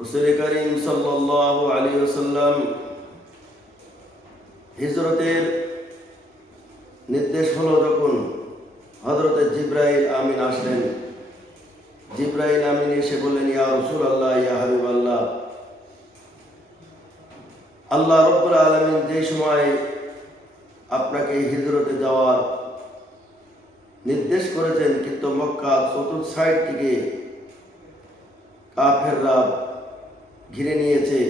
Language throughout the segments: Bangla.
রসুল করিম আলাইহি ওয়াসাল্লাম হিজরতের নির্দেশ হলো যখন হযরতে জিব্রাইল আমিন আসলেন। জিব্রাইল আমিন এসে বললেন, ইয়া রসুল আল্লাহ ইয়া হাবিব আল্লাহ আল্লাহ রব্বুল আলমিন যে সময় আপনাকে হিজরতে যাওয়ার নির্দেশ করেছেন, কিন্তু মক্কা চতুর্থ সাইড থেকে কাফেররা ঘিরে নিয়েছে।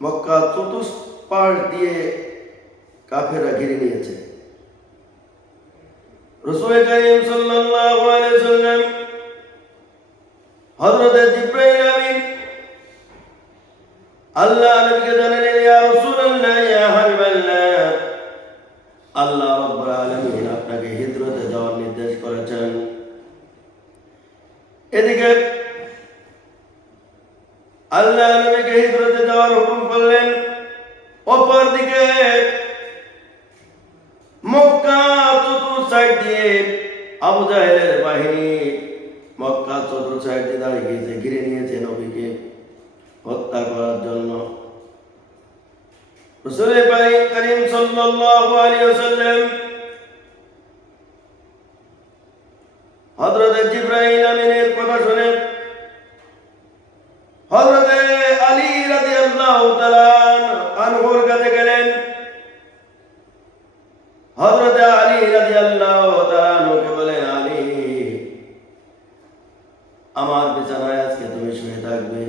মক্কা চতুষ্পাশ দিয়ে কাফেররা ঘিরে নিয়েছে। আল্লাহ আল্লাহ রাব্বুল আলামিন আপনাকে হিজরতে যাওয়ার নির্দেশ করেছেন এদিকে আল্লাহ নবীকে হিজরতে যাওয়ার হুকুম করলেন অপর দিকে মক্কা চতুর সাইড দিয়ে আবু জাহেলের বাহিনী মক্কা চতুর সাইড দিয়ে দাঁড়িয়ে গিয়েছে, ঘিরে নিয়েছে নবীকে হত্যা করার জন্য। রসুল করিম সাল্লাল্লাহু আলাইহি ওয়াসাল্লাম হযরত জিব্রাইল আমিনের কথা শুনে হযরত আলী রাদিয়াল্লাহু তাআলা আনহুর কাছে গেলেন হযরত আলী রাদিয়াল্লাহু তাআলা আনহুকে বলেন আলী আমার বিছানায় আজকে তুমি শুয়ে থাকবে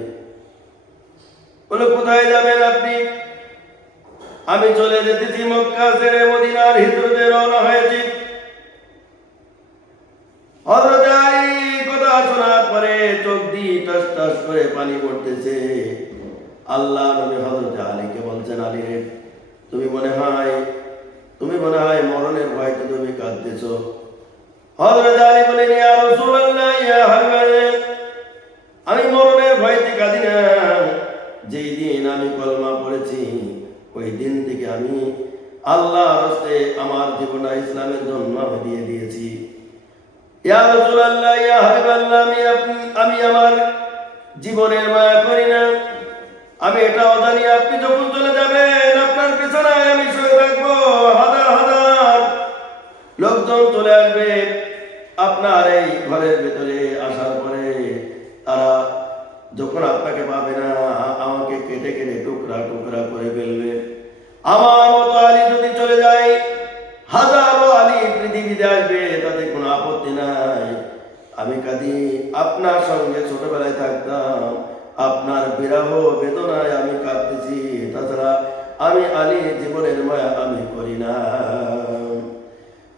বলে কোথায় যাবেন আপনি আমি চলে যেতেছি মক্কা ছেড়ে মদিনার হিজরতে রওনা হয়েছি হযরত আলী কথা শোনার পরে চোখ দিয়ে টস টস করে পানি পড়তেছে আল্লাহ নবী হযরত আলীকে বলছেন আলী রে তুমি মনে হয় তুমি মনে হয় মরণের ভয়তে তুমি কাঁদতেছো হযরত আলী বলেন, ইয়া রাসূলুল্লাহ, ইয়া হাবিবাল্লাহ আমি মরণের ভয়তে কাঁদি না। যেই দিন আমি কলমা পড়েছি, ওই দিন থেকে আমি আল্লাহ রাস্তে আমার জীবন ইসলামের জন্য আমি দিয়ে দিয়েছি। ইয়া রাসূলুল্লাহ, ইয়া হাবিবাল্লাহ আমি আমি আমার জীবনের মায়া করি না। আমি এটাও জানি আপনি যখন চলে যাবেন, আপনার বিছানায় আমি শুয়ে থাকব, হাজার হাজার লোকজন চলে আসবে। আপনার এই ঘরের ভিতরে আসার পরে তারা যখন আপনাকে পাবে না, আমাকে কেটে কেটে টুকরা টুকরা করে ফেলবে। আমার মতো আলী যদি চলে যায়, হাজারো আলী পৃথিবীতে আসবে, তাতে কোনো আপত্তি নাই। আমি কাদি, আপনার সঙ্গে ছোটবেলায় থাকতাম, আপনার বিরাহ বেদনায় আমি কাঁদতেছি। তাছাড়া আমি আলী জীবনের মায়া আমি করি না।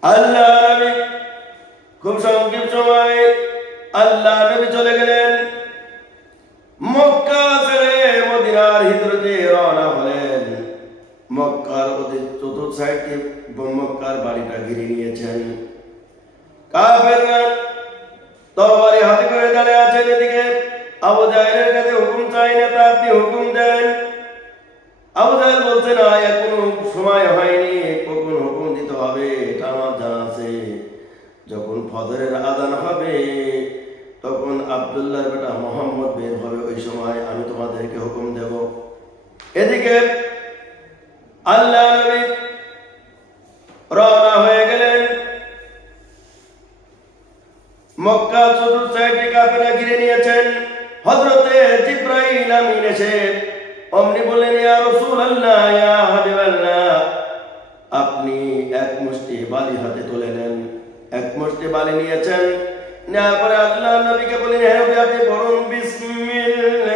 আল্লাহ খুব সংক্ষিপ্ত সময় আল্লাহ নবী চলে গেলেন। মক্কা ছেড়ে মদিনার হিজরতে রওনা হলেন। মক্কার ওদের চতুর্থ মক্কার বাড়িটা ঘিরে নিয়েছেন। কাফেররা তরবারি হাতে করে দাঁড়িয়ে আছেন এদিকে। আবু জাহেলের কাছে হুকুম চাই না তা আপনি হুকুম দেন। আবু জাহেল বলছে না এখনও সময় হয়নি, কখন হুকুম দিতে হবে? যখন ফজরের আদান হবে, তখন আব্দুল্লাহ বেটা মোহাম্মদ বের হবে। ওই সময় আমি তোমাদেরকে হুকুম দেব। এদিকে আল্লাহ নবী রওনা হয়ে গেলেন। মক্কা চতুর্থ সাইডে কাফেরা ঘিরে নিয়েছেন। হযরতে জিব্রাইল আমিন এসে অমনি বললেন, ইয়া রাসূলুল্লাহ, ইয়া হাবিবাল্লাহ, আপনি এক মুষ্টি বালি হাতে তুলে নেন। এক মুষ্টি বালি নিয়েছেন। না পরে আল্লাহ নবীকে বলেন হ্যাঁ আপনি বরং বিসমিল্লাহির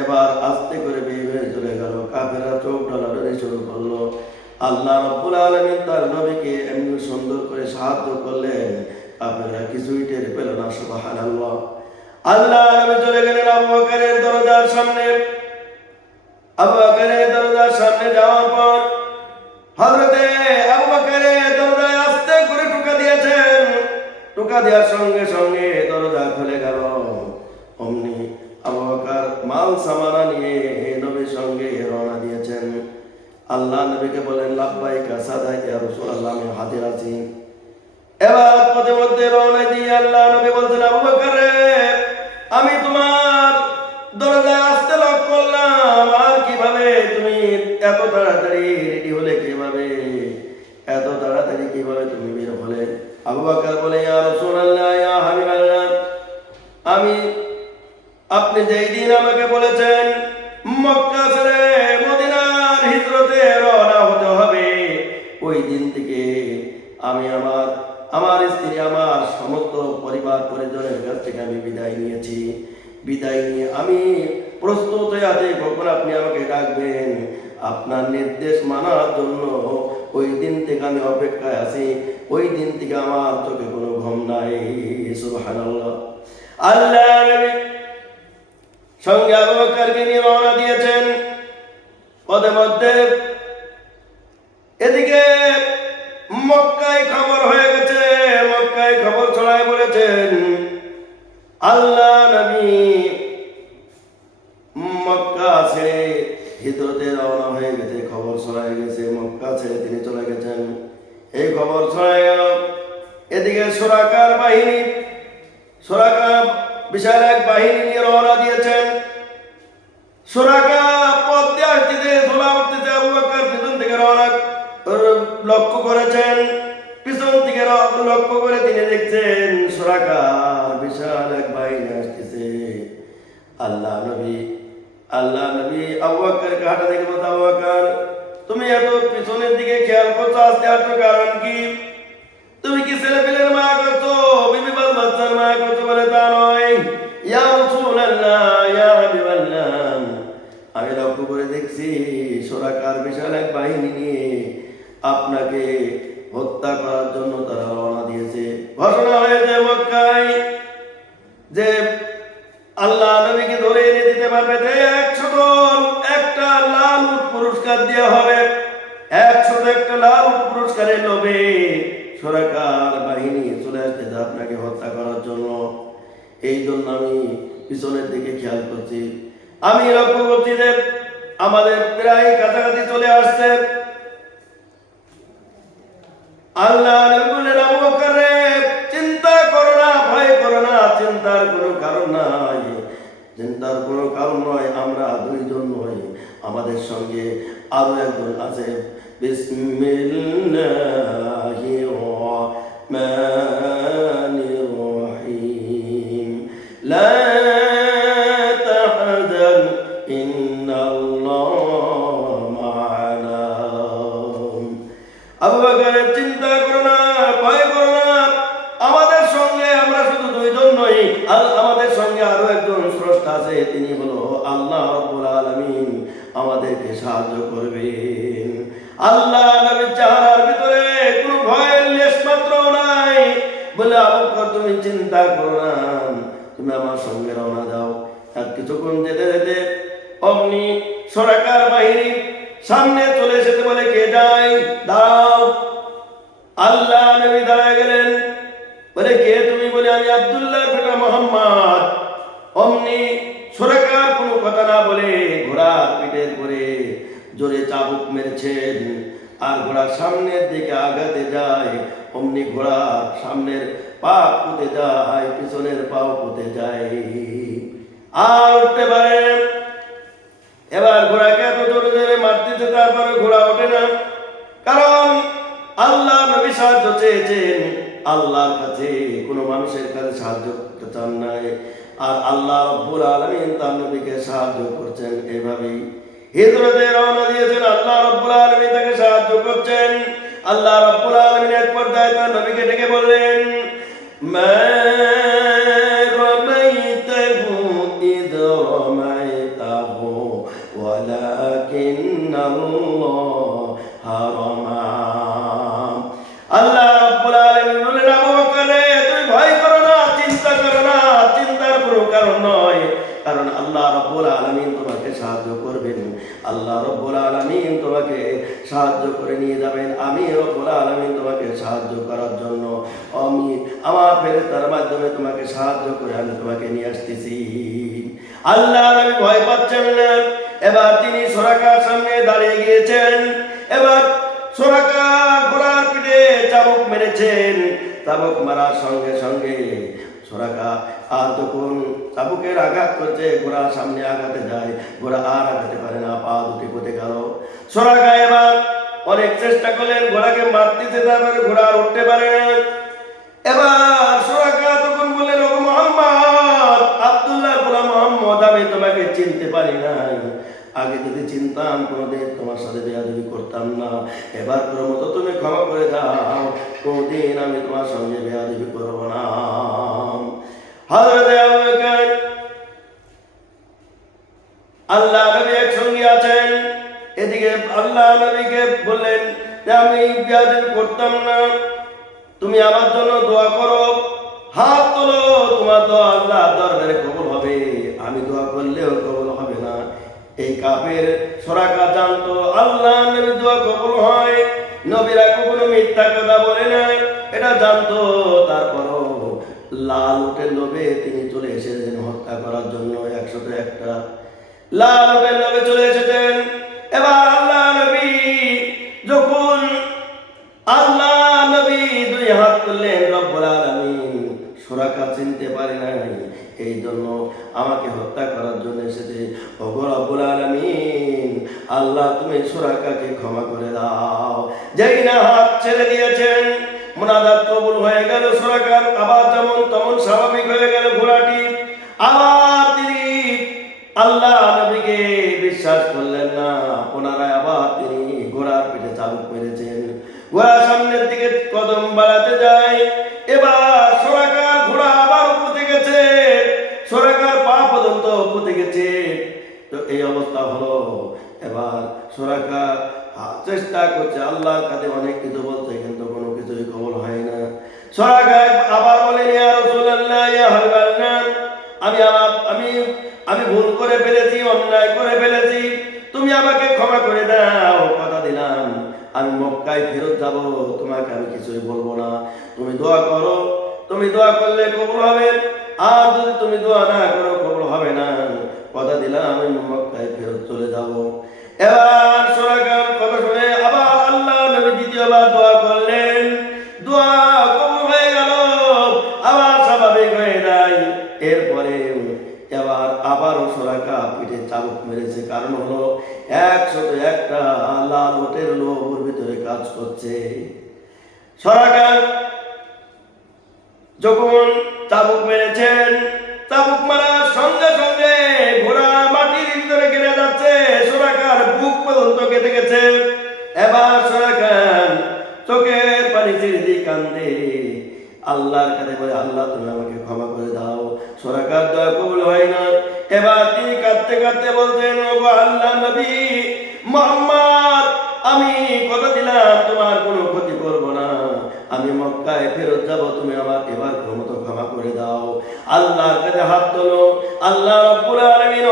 এবার আস্তে করে বের হয়ে চলে গেল। কাফেররা চোখ ডলাডলি শুরু করল। আল্লাহ রব্বুল আলামিন তার নবীকে এমনি সুন্দর করে সাহায্য করলেন। কাফেররা কিছুই টের পেল না, সুবহানাল্লাহ। আল্লাহ নবী চলে গেলেন আবু বকরের দরজার সামনে। আবু বকরের দরজার সামনে যাওয়ার পর হযরতে আবু বকরের দরজায় আস্তে করে টোকা দিয়েছেন। টোকা দেওয়ার সঙ্গে সঙ্গে দরজা খুলে গেল। মাল সামানা নিয়ে নবীর সঙ্গে রওনা দিয়েছেন। আল্লাহ নবীকে বলেন, লাব্বাইকা সাদাই ইয়া রাসূলুল্লাহ, আমি হাজির আছি। এবার পথে মধ্যে রওনা দিয়ে আল্লাহ নবী বলছেন, আবু বকর আমি তোমার দরজায় আসতে লক করলাম। আর কীভাবে? তুমি এত তাড়াতাড়ি রেডি হলে কীভাবে? এত তাড়াতাড়ি কীভাবে তুমি বের হলে? আবু বকর বলে বিদায় নিয়ে আমি প্রস্তুত হয়ে আছি। কখন আপনি আমাকে ডাকবেন। আপনার নির্দেশ মানার জন্য ওই দিন থেকে আমি অপেক্ষায় আছি। ওই দিন থেকে আমার চোখে কোনো ঘুম নাই। সুবহানাল্লাহ। আল্লাহ সঙ্গে আবু বকরকে নিয়ে রওনা দিয়েছেন। পদে মধ্যে এদিকে মক্কায় খবর হয়ে গেছে। মক্কায় খবর ছড়ায় বলেছেন, আল্লাহ নবী মক্কা ছেড়ে হিজরতে রওনা হয়ে গেছে, খবর ছড়ায় গেছে, মক্কা ছেড়ে তিনি চলে গেছেন। এই খবর ছড়ায় গেল। এদিকে সুরাকার বাহিনী সুরাকা বিশাল এক বাহিনী নিয়ে রওনা দিয়েছেন। সুরাকা পথ দিয়ে আসতেছে ধুলা উঠতেছে, আবু বকর পিছন থেকে রওনা লক্ষ্য করেছেন। পিছন থেকে লক্ষ্য করে তিনি দেখছেন সুরাকা বিশাল এক বাহিনী আসতেছে। আল্লাহ নবী আল্লাহ নবী আবু বকরকে হাঁটা দেখে বলতে, আবু বকর, তুমি এত পিছনের দিকে খেয়াল করছ আস্তে হাঁটো কারণ কি? তুমি কি ছেলে পেলের মা করছ? বিবি বাল বাচ্চার মা করছ বলে তা নয়। ইয়া রাসূলুল্লাহ, ইয়া হাবিবাল্লাহ। আমি লক্ষ্য করে দেখছি সোরাকার বিশাল এক বাহিনী নিয়ে আপনাকে হত্যা করার জন্য তারা রওনা দিয়েছে। ঘটনা হয়েছে মক্কায় যে আল্লাহ নবীকে ধরে এনে দিতে পারবে একশো জন, একটা লাল পুরস্কার দেওয়া হবে। একশো একটা লাল পুরস্কারের লোভে সরকার বাহিনী চলে আসতেছে আপনাকে হত্যা করার জন্য। এই জন্য আমি পিছনের দিকে খেয়াল করছি। আমি লক্ষ্য করছি যে আমাদের প্রায় কাছাকাছি চলে আসছে। আল্লাহ কারণ নয় আমরা দুইজন নই। আমাদের সঙ্গে আরও একজন আছে। রহিম। লা আছে তিনি হলো আল্লাহ রব্বুল আমাদেরকে সাহায্য করবেন। আল্লাহ নবীর চেহারার ভিতরে কোনো ভয়ের লেশ মাত্র নাই। বলে তুমি চিন্তা করো না, তুমি আমার সঙ্গে রওনা দাও। কিছুক্ষণ যেতে যেতে অমনি সরকার বাহিনী সামনে চলে এসেছে বলে কে যায়? দাঁড়াও। আল্লাহ নবী দাঁড়ায় গেলেন। বলে, কে তুমি? বলে, আমি আব্দুল্লাহ মোহাম্মদ। বলে ঘোড়া পিঠের করে জোরে চাবুক মেরেছেন। আর ঘোড়া সামনের দিকে আগাতে যায়, অমনি ঘোড়া সামনের পা পুঁতে যায়, পিছনের পাও পুঁতে যায়। আর উঠতে পারে। এবার ঘোড়াকে এত জোরে জোরে মারতেছে তারপরে ঘোড়া ওঠে না। কারণ আল্লাহ নবী সাহায্য চেয়েছেন। আল্লাহর কাছে কোনো মানুষের কাছে সাহায্য চান নাই। আর আল্লাহ রব্বুল আলমিন তার নবীকে সাহায্য করছেন এভাবেই। হিজরতে রওনা দিয়েছেন আল্লাহ রব্বুল আলমিন তাকে সাহায্য করছেন। আল্লাহ রব্বুল আলমিন এক পর্যায়ে তার নবীকে ডেকে বললেন, মা কারণ নয়, কারণ আল্লাহ রাব্বুল আলামিন তোমাকে সাহায্য করবেন। আল্লাহ রাব্বুল আলামিন তোমাকে সাহায্য করে নিয়ে যাবেন। আমি রব্বুল আলামিন তোমাকে সাহায্য করার জন্য। আমি আমার ফেরেশতার মাধ্যমে তোমাকে সাহায্য করে আমি তোমাকে নিয়ে আসতেছি। আল্লাহ নবী ভয় পাচ্ছেন না। এবার তিনি সরাকার সামনে দাঁড়িয়ে গিয়েছেন। এবার সোরাকা ঘোড়ার পিঠে চাবুক মেরেছেন। চাবুক মারার সঙ্গে সঙ্গে সোরাকা আর তখন চাবুকের আঘাত করছে ঘোড়া সামনে আঘাতে যায়। ঘোড়া আর আঘাতে পারে না, পা দুটি পথে গেল। সোরাকা এবার অনেক চেষ্টা করলেন ঘোড়াকে মারতেছে, তারপরে ঘোড়া উঠতে পারে না। এবার সোরাকা তখন বললেন ও মোহাম্মদ, আব্দুল্লাহ গোলাম মোহাম্মদ, আমি তোমাকে চিনতে পারি নাই। আগে যদি চিনতাম, কোনোদিন তোমার সাথে বেয়াদবি করতাম না। এবার কোনো মতো, তুমি ক্ষমা করে দাও। কোনোদিন আমি তোমার সঙ্গে বেয়াদবি করব না। আল্লাহ নবী একসঙ্গে আছেন। এদিকে আল্লাহ নবীকে বললেন, যে আমি করতাম না। তুমি আমার জন্য দোয়া করো। হাত তোলো। তোমার দোয়া আল্লাহ দরবারে কবুল হবে। আমি দোয়া করলেও কবুল হবে না। এই কাপের সরাকা জানতো আল্লাহ নবী দোয়া কবুল হয়। নবীরা কখনো মিথ্যা কথা বলে না। এটা জানতো, তারপরও লাল উঠে লোভে তিনি চলে এসেছেন হত্যা করার জন্য একশত একটা। লাল উঠে লোভে চলে এসেছেন। এবার আল্লাহ নবী যখন আল্লাহ নবী দুই হাত তুললেন রব্বুল আলামিন, সুরাকা চিনতে পারি নাই। এই জন্য আমাকে হত্যা করার জন্য এসেছে। ওগো রব্বুল আলামিন, আল্লাহ তুমি সুরাকাকে ক্ষমা করে দাও। যেই না হাত ছেড়ে দিয়েছেন মোনাজাত কবুল হয়ে গেল সুরাকার, আবার যেমন তেমন স্বাভাবিক হয়ে গেল ঘোড়াটি। আবার তিনি আল্লাহ নবীকে বিশ্বাস করলেন না, পুনরায় আবার তিনি ঘোড়ার পিঠে চাবুক মেরেছেন। ঘোড়া সামনের দিকে কদম বাড়াতে যায়। এবার সোরাকার ঘোড়া আবার পুঁতে গেছে। সোরাকার পা পর্যন্ত পুঁতে গেছে। তো এই অবস্থা হলো। এবার সোরাকার চেষ্টা করছে। আল্লাহ কাছে অনেক কিছু বলছে কিছুই কবল হয় না। সোরাকার আবার বলেন, ইয়া রাসূলুল্লাহ, ইয়া হাবিবাল্লাহ আমি আমি আমি ভুল করে ফেলেছি, অন্যায় করে ফেলেছি। তুমি আমাকে ক্ষমা করে দাও। কথা দিলাম। আমি মক্কায় ফেরত যাব, তোমাকে আমি কিছুই বলব না। তুমি দোয়া করো, তুমি দোয়া করলে কবুল হবে। আর যদি তুমি দোয়া না করো, কবুল হবে না। কথা দিলাম, আমি মক্কায় ফেরত চলে যাব। এবার সোরাকার আবারও সোরাকা পিঠে চাবুক মেরেছে। কারণ হলো একশত একটা লাল ওটের লোভর ভিতরে কাজ করছে। সোরাকা যখন চাবুক মেরেছেন, চাবুক মারার সঙ্গে সঙ্গে ঘোড়া মাটির ভিতরে কেটে যাচ্ছে। সোরাকার বুক পর্যন্ত কেটে গেছে। এবার সোরাকার চোখের পানি ছেড়ে দিয়ে কান্দে আল্লাহর কাছে বলে, আল্লাহ, তুমি আমাকে ক্ষমা করে দাও। সোরাকার দয়া কবুল হয় না। এবার তিনি কাঁদতে কাঁদতে বলতেন আল্লাহ নবী, মোহাম্মদ, আমি কত দিলাম, তোমার কোনো ক্ষতি করব না। আমি মক্কায় ফেরত যাব, তুমি আমার এবার ক্ষমতা ক্ষমা করে দাও। আল্লাহর কাছে হাত তোলো, আল্লাহ রব্বুল আলামিন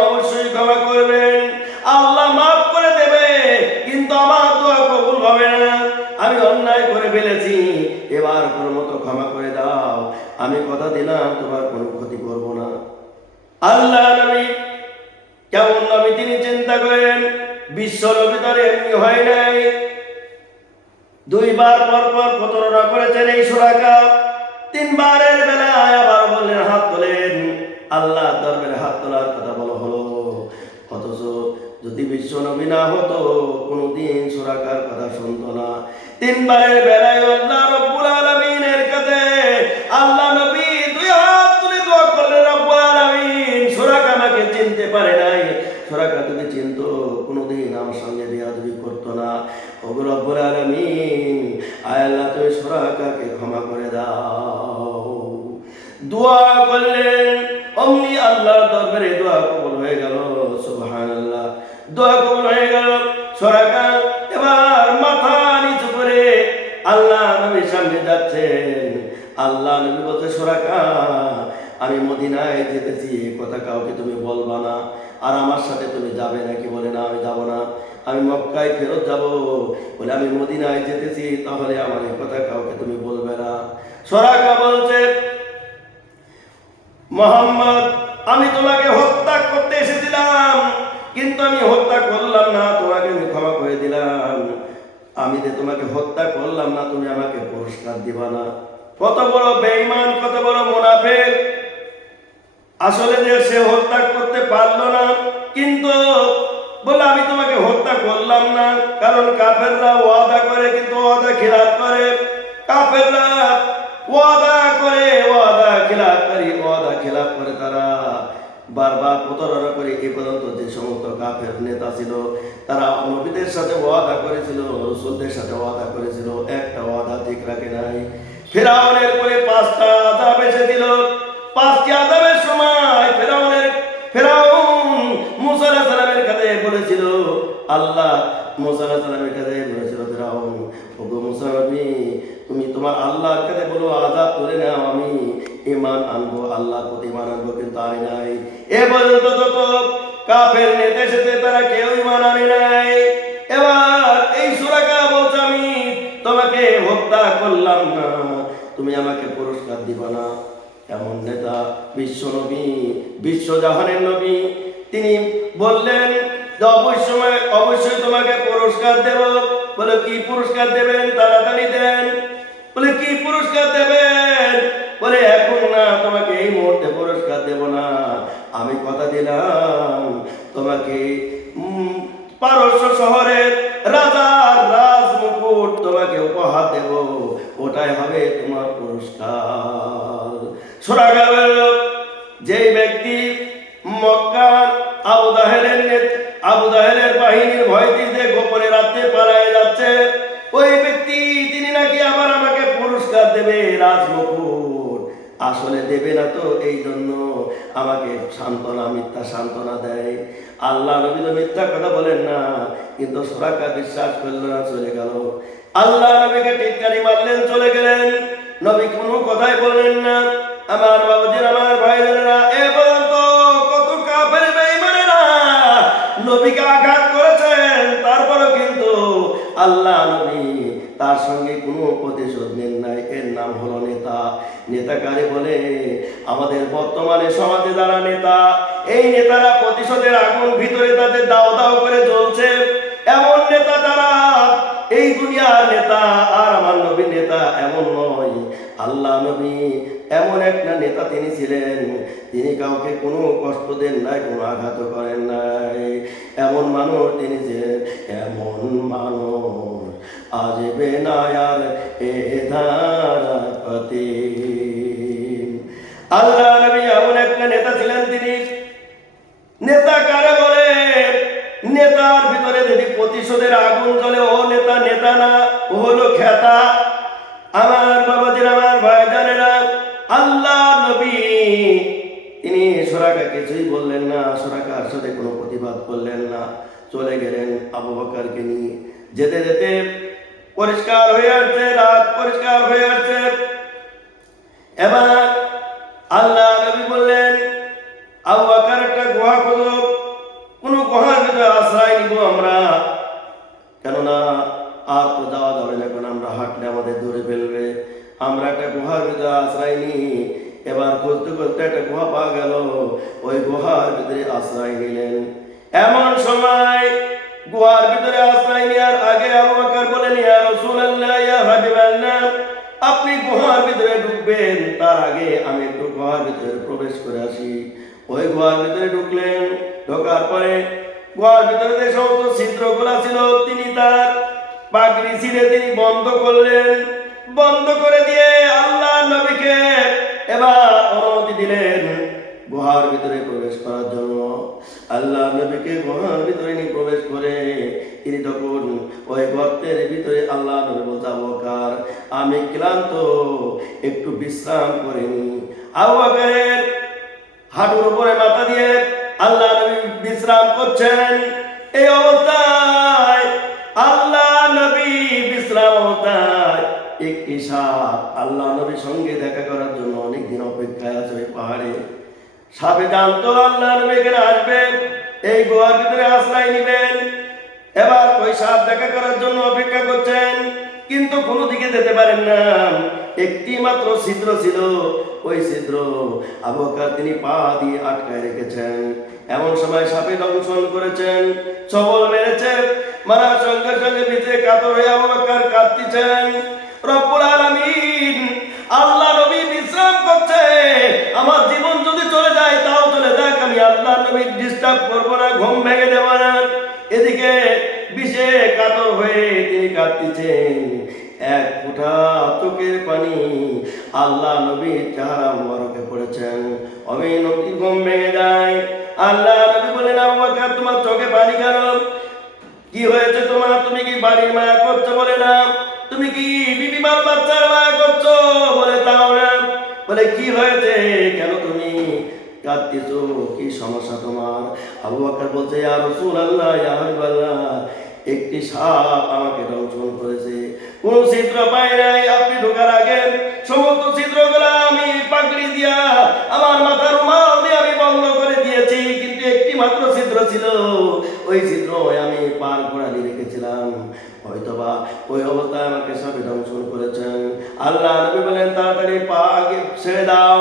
পর পর প্রতারণা করেছেন এই সুরাকা তিনবারের বেলায় আবার বললেন, হাত তোলেন। আল্লাহ দরবারে হাত তোলার কথা বলা হলো। অথচ যদি বিশ্ব নবী না হতো, কোনোদিন সুরাকার কথা শুনতো না। তিনবারের বেলায় আল্লাহ দোয়া করলেন। অমনি আল্লাহর দরবারে দোয়া কবুল হয়ে গেল, সুবহানাল্লাহ। দোয়া কবুল হয়ে গেল সুরাকা এবার মাথা নিচু করে আল্লাহ নবীর সামনে যাচ্ছেন। আল্লাহ নবী বলছে সুরাকা আমি মদিনায় যেতেছি, এ কথা কাউকে তুমি বলবা না। আর আমার সাথে তুমি যাবে নাকি বলে না, আমি যাব না। আমি মক্কায় ফেরত যাব। বলে, আমি মদিনায় যেতেছি, তাহলে আমার কথা কাউকে তুমি বলবে না। সরাকা বলছে মোহাম্মদ, আমি তোমাকে হত্যা করতে এসেছিলাম, কিন্তু আমি হত্যা করলাম না, তোমাকে আমি ক্ষমা করে দিলাম। আমি যে তোমাকে হত্যা করলাম না, তুমি আমাকে পুরস্কার দিবা না। কত বড় বেঈমান, কত বড় মুনাফেক। আসলে যে সে হত্যা করতে পারল না, কিন্তু বলে আমি তোমাকে হত্যা করলাম না। কারণ কাফেররা ওয়াদা করে, কিন্তু ওয়াদা খিলাফ করে। কাফেররা ওয়াদা করে বারবার প্রতারণা করে এ পর্যন্ত যে সমস্ত কাফের নেতা ছিল, তারা নবীদের সাথে ওয়াদা করেছিল, রসুলদের সাথে ওয়াদা করেছিল, একটা ওয়াদা ঠিক রাখে নাই। ফেরাউনের পরে পাঁচটা আজাব এসেছিল। পাঁচটি আজাবের সময় ফেরাউনের, ফেরাউন মুসা সালামের কাছে বলেছিল, আল্লাহ মুসা সালামের কাছে বলেছিল, ফেরাউন, ওগো মুসা তুমি তোমার আল্লাহর কাছে বলো আজাদ করে নাও আনব আল্লাহর প্রতি ইমান আনব কিন্তু আনি নাই। এ পর্যন্ত যত কাফের নেতা তারা কেউ ইমান আনে নাই। এবার এই সুরাকা বলছে আমি, তোমাকে হত্যা করলাম না। তুমি আমাকে পুরস্কার দিবা না। এমন নেতা, বিশ্ব নবী বিশ্ব জাহানের নবী, তিনি বললেন যে অবশ্যই অবশ্যই তোমাকে পুরস্কার দেব। বলে, কি পুরস্কার দেবেন? তাড়াতাড়ি দেন। বলে, কি পুরস্কার দেবেন? তোমাকে এই মুহূর্তে নবী কোনো কথাই বলেন না। আমার বাবুজির আমার ভাইদেরা এ পর্যন্ত কত কাফের বেঈমানেরা নবীকে আঘাত করেছেন, তারপরেও কিন্তু আল্লাহ নবী তার সঙ্গে কোনো প্রতিশোধ নেন নাই। এর নাম হলো নেতা। নেতা কারে বলে? আমাদের বর্তমানে সমাজে যারা নেতা, এই নেতারা প্রতিশোধের আগুন ভিতরে তাদের দাও দাও করে জ্বলছে। দুনিয়ার নেতা আর আমার নবীর নেতা এমন নয়। আল্লাহ নবী এমন একটা নেতা তিনি ছিলেন, তিনি কাউকে কোনো কষ্ট দেন নাই, কোনো আঘাত করেন নাই। এমন মানুষ তিনি ছিলেন এমন মানুষ। আসবে না আর এ ধারাপতি। আল্লাহ নবী এমন একটা নেতা ছিলেন তিনি নেতা কারে বলে নেতার ভিতরে যদি আগুন জ্বলে, ও নেতা নেতা না ও হলো খেতা। আমার বাবাজির আমার ভাইজানেরা, আল্লাহ নবী। তিনি সোরাকা কিছুই বললেন না সোরাকার সাথে কোনো প্রতিবাদ করলেন না। চলে গেলেন আবু বকরকে নিয়ে। যেতে যেতে পরিষ্কার হয়ে আসছে, রাত পরিষ্কার হয়ে আসছে। এবার আল্লাহ হাঁটলে আমাদের দূরে ফেলবে। আমরা একটা গুহার ভিতরে আশ্রয় নিই। এবার খুঁজতে খুঁজতে একটা গুহা পাওয়া গেল। ওই গুহার ভিতরে আশ্রয় নিলেন। এমন সময় গুহার ভিতরে আশ্রয় নেওয়ার আগে আবু বলেন ইয়া আপনি গুহার ভিতরে ঢুকবেন। তার আগে আমি একটু গুহার ভিতরে প্রবেশ করে আসি। ওই গুহার ভিতরে ঢুকলেন। ঢোকার পরে গুহার ভিতরে যে সমস্ত ছিদ্রগুলা ছিল, তিনি তার পাগড়ি ছিঁড়ে তিনি বন্ধ করলেন। বন্ধ করে দিয়ে আল্লাহ নবীকে এবার অনুমতি দিলেন গুহার ভিতরে প্রবেশ করার জন্য। আল্লাহ নবীকে গুহার ভিতরে নিয়ে প্রবেশ করে তিনি তখন ওই গর্তের ভিতরে আল্লাহ নবী আবকার আমি ক্লান্ত, একটু বিশ্রাম করে নি আবকারের হাঁটুর উপরে মাথা দিয়ে আল্লাহ নবী বিশ্রাম করছেন। এই অবস্থায় আল্লাহ একটি সাপ আল্লাহ নবীর সঙ্গে দেখা করার জন্য অনেকদিন অপেক্ষায় আছে ওই পাহাড়ে। সাপে জানতো আল্লাহ নবী এখানে আসবে, এই গোয়ার ভিতরে আশ্রয় নিবেন। এবার ওই সাপ দেখা করার জন্য অপেক্ষা করছেন, কিন্তু কোনো দিকে যেতে পারেন না। একটি মাত্র ছিদ্র ছিল, ওই ছিদ্র আবহাওয়ার তিনি পা দিয়ে আটকায় রেখেছেন। এমন সময় সাপে দংশন করেছেন সবল মেরেছে মারা সঙ্গে সঙ্গে ভিতরে কাতর হয়ে আবহাওয়ার কাঁদতেছেন। রব্বুল আলামিন, আল্লাহ নবী বিশ্রাম করছে। আমার জীবন যদি চলে যায়, তাও চলে যাক। আমি আল্লাহ নবী ডিস্টার্ব করব না, ঘুম ভেঙে দেবো না। এদিকে বিষে কাতর হয়ে তিনি কাঁদতেছেন। এক ফোঁটা চোখের পানি আল্লাহ নবীর চেহারা মোবারকে পড়েছেন। অমি নবী ঘুম ভেঙে যায়। আল্লাহ নবী বলেন আবাকা তোমার চোখে পানি কেন? কি হয়েছে তোমার? তুমি কি বাড়ির মায়া করছ বলে না? তুমি কি বিবি বাল বাচ্চার মায়া করছ? বলে, তাও না। বলে, কি হয়েছে? কেন তুমি কাঁদতেছো? কি সমস্যা তোমার? আবু বাকর বলছে, ইয়া রাসূলুল্লাহ, ইয়া হাবিবাল্লাহ, একটি সাপ আমাকে দংশন করেছে। কোন ছিদ্র পাই নাই। আপনি ঢোকার আগে সমস্ত ছিদ্রগুলো আমি পাগড়ি দিয়া, আমার মাথার রুমাল দিয়ে আমি বন্ধ করে দিয়েছি। কিন্তু একটি মাত্র ছিদ্র ছিল। ওই ছিদ্র আমি পার ঘোরালি রেখেছিলাম হয়তোবা ওই অবস্থায় আমাকে সাপে দংশন করেছেন। আল্লাহ নবী বলেন, তাড়াতাড়ি পা আগে ছেড়ে দাও।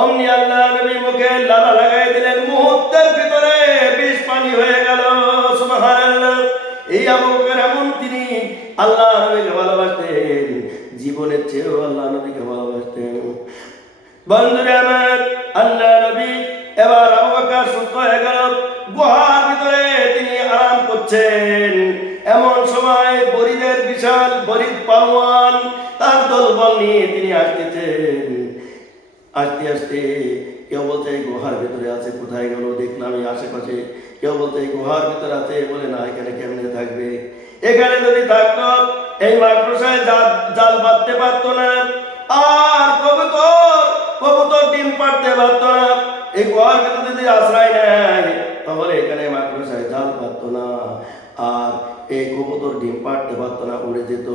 অমনি আল্লাহ নবী মুখে লালা লাগাই দিলেন। মুহূর্তের ভিতরে বিষ পানি হয়ে গেল। এই আবু বকর এমন তিনি, আল্লাহ নবীকে ভালোবাসতেন। জীবনের চেয়েও আল্লাহ নবীকে ভালোবাসতেন। বন্ধুরা আমার, আল্লাহ নবী এবার আবু বকর সুস্থ হয়ে গেল। গুহার ভিতরে তিনি আরাম করছেন। তার নিয়ে তিনি আসতেছেন। আসতে আসতে কেউ বলছে, এই গুহার ভিতরে আছে, কোথায় গেল? দেখলাম এই আশেপাশে কেউ বলছে, এই গুহার ভিতরে আছে? বলে, না, এখানে কেমনে থাকবে? এখানে যদি থাকতো, এই মাকড়সায় জাল জাল বাঁধতে পারতো না, আর কবুতর কবুতর ডিম পাড়তে পারতো না। এই গুহার ভিতরে যদি আশ্রয় নেয়, তাহলে এখানে মাকড়সায় জাল পারতো না। আর এই কবুতর ডিম পাড়তে পারতো না, উড়ে যেত।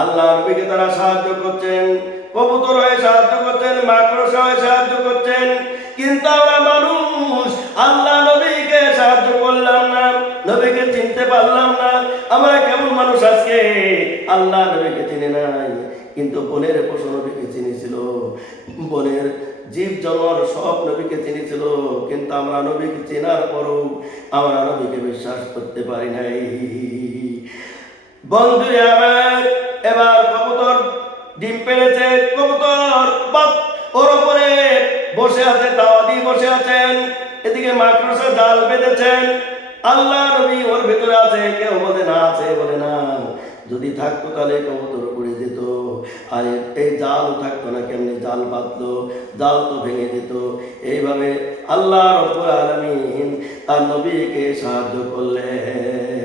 আল্লাহ নবীকে তারা সাহায্য করছেন কবুতর হয়ে সাহায্য করছেন মাকড়সা হয়ে সাহায্য করছেন, কিন্তু আমরা মানুষ, আল্লাহ নবীকে সাহায্য করলাম না, নবীকে চিনতে পারলাম না, আমরা কেমন মানুষ আজকে? আল্লাহ নবীকে চিনে নাই, কিন্তু বনের পশু নবীকে চিনেছিল। বনের জীব জনর সব নবীকে চিনেছিল, কিন্তু আমরা নবীকে চেনার পরও আমরা নবীকে বিশ্বাস করতে পারি নাই। বন্ধুরে আমার, এবার কবুতর ডিম পেড়েছে, কবুতর ওর উপরে বসে আছে, তাওয়া দিয়ে বসে আছেন, এদিকে মাকড়সা জাল বেঁধেছেন। আল্লাহ নবী ওর ভেতরে আছে, কেউ বলে না, আছে বলে না। যদি থাকতো তাহলে কবুতর আর এই জাল থাকতো না কেমনি? জাল বাঁধলো জাল তো ভেঙে দিত। এইভাবে আল্লাহ রব্বুল আলামিন তার নবীকে সাহায্য করলেন।